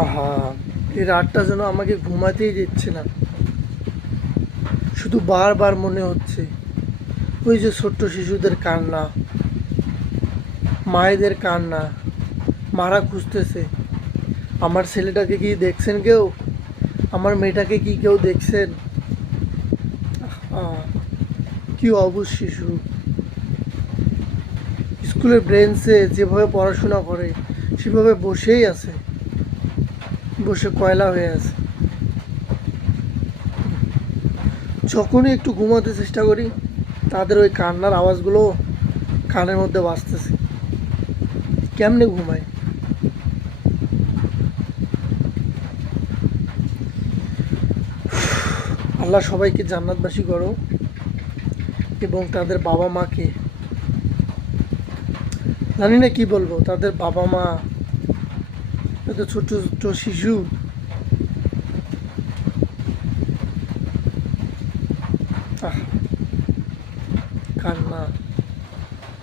আহা, এই রাতটা যেন আমাকে ঘুমাতেই দিচ্ছে না। শুধু বারবার মনে হচ্ছে ওই যে ছোট্ট শিশুদের কান্না, মায়েদের কান্না, মারা খুঁজতেছে। আমার ছেলেটাকে কি দেখছেন কেউ? আমার মেয়েটাকে কি কেউ দেখছেন? আহ, কি অবুঝ শিশু, স্কুলের ব্রেঞ্চে যেভাবে পড়াশোনা করে সেভাবে বসেই আছে, বসে কয়লা হয়ে আছে। যখনই একটু ঘুমাতে চেষ্টা করি তাদের ওই কান্নার আওয়াজগুলো কানের মধ্যে বাজতেছে। কেমনে ঘুমায়? আল্লাহ সবাইকে জান্নাতবাসী করো এবং তাদের বাবা মাকে, জানি না কি বলবো, তাদের বাবা মা, এত ছোট ছোট শিশু, আহ, কান্না।